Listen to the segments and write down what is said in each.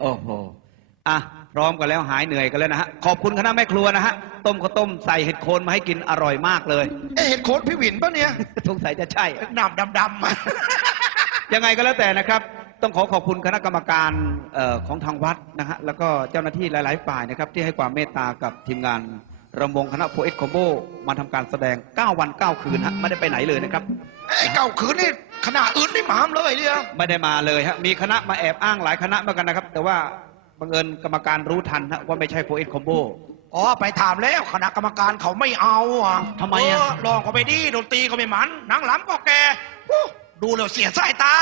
โอ้โหอะพร้อมกันแล้วหายเหนื่อยกันแล้วนะฮะขอบคุณคณะแม่ครัวนะฮะต้มข้าวต้มใส่เห็ดโคนมาให้กินอร่อยมากเลย เอ๊ะเห็นโคนพี่หวินปะเนี่ยสงสัยจะใช่ดำดำดำมา ยังไงก็แล้วแต่นะครับ ต้องขอขอบคุณคณะกรรมการเอ่อของทางวัดนะฮะแล้วก็เจ้าหน้าที่หลาย ๆ ฝ่ายนะครับ ที่ให้ความเมตตากับทีมงานรำวงคณะโพเอ็กคอมโบมาทำการแสดง 9 วัน 9 คืนฮะไม่ได้ไปไหนเลยนะครับ ไอ้เก่าขืนนี่ ขนาดอื่นนี่หมามเลยเนี่ยไม่ได้มาเลยฮะมีคณะมาแอบอ้างหลายคณะเหมือนกันนะครับ แต่ว่าบังเอิญกรรมการรู้ทันฮะว่าไม่ใช่โพเอ็กคอมโบ อ๋อไปถามแล้วคณะกรรมการเขาไม่เอาอะทำไมอะ เลองก็ไม่ดีดนตรีก็ไม่มันหนังหล้ำก็แกอู้ดูแล้วเสียสายตา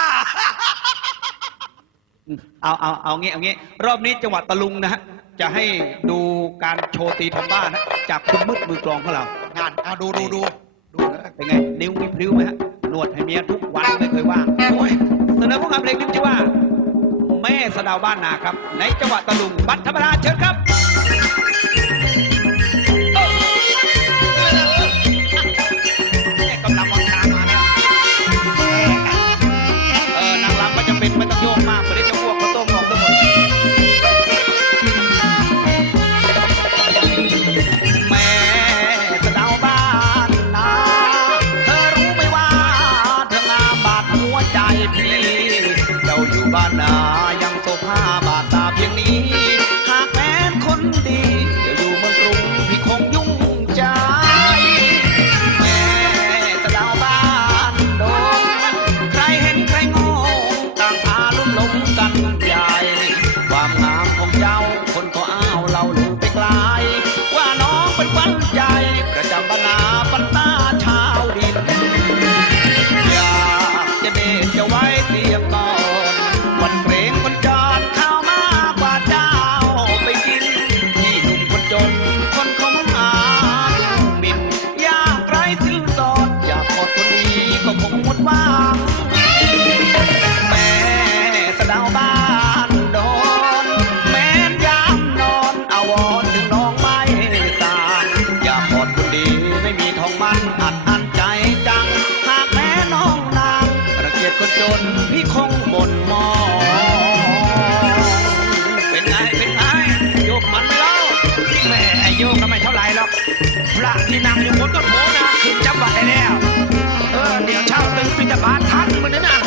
เอาเอาเอางี้เอางี้รอบนี้จังหวัดตะลุงนะฮะจะให้ดูการโชว์ตีทอมบ้านะจากคุณมืดมือกลองของเรางานอะดูดูดูดูนะเป็นไง นิ้วมีพริ้วไหมฮะ นวดให้เมียทุกวันไม่เคยว่างโอ้ยเสนอผู้กงานเพลงนี้ชื่อว่า แม่สะดาวบ้านนาครับ ในจังหวัดตะลุงบัตรธรรมดาเชิญครับ องมันอัดอันใจจัง หากแม่น้องนางระเกียจคนจนพี่คงหม่นมอง เป็นไงเป็นไงโยกมันไหมเล่าแม่ไอโยก็ไม่เท่าไหร่หรอกพระที่นั่งอยู่บนต้นโพนะขึ้นจับวัดได้แล้ว เออเดี๋ยวเช้าตื่นปิฎาบาตทันมันนะนะ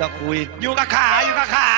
ก็คุย อยู่กับขาอยู่กับขา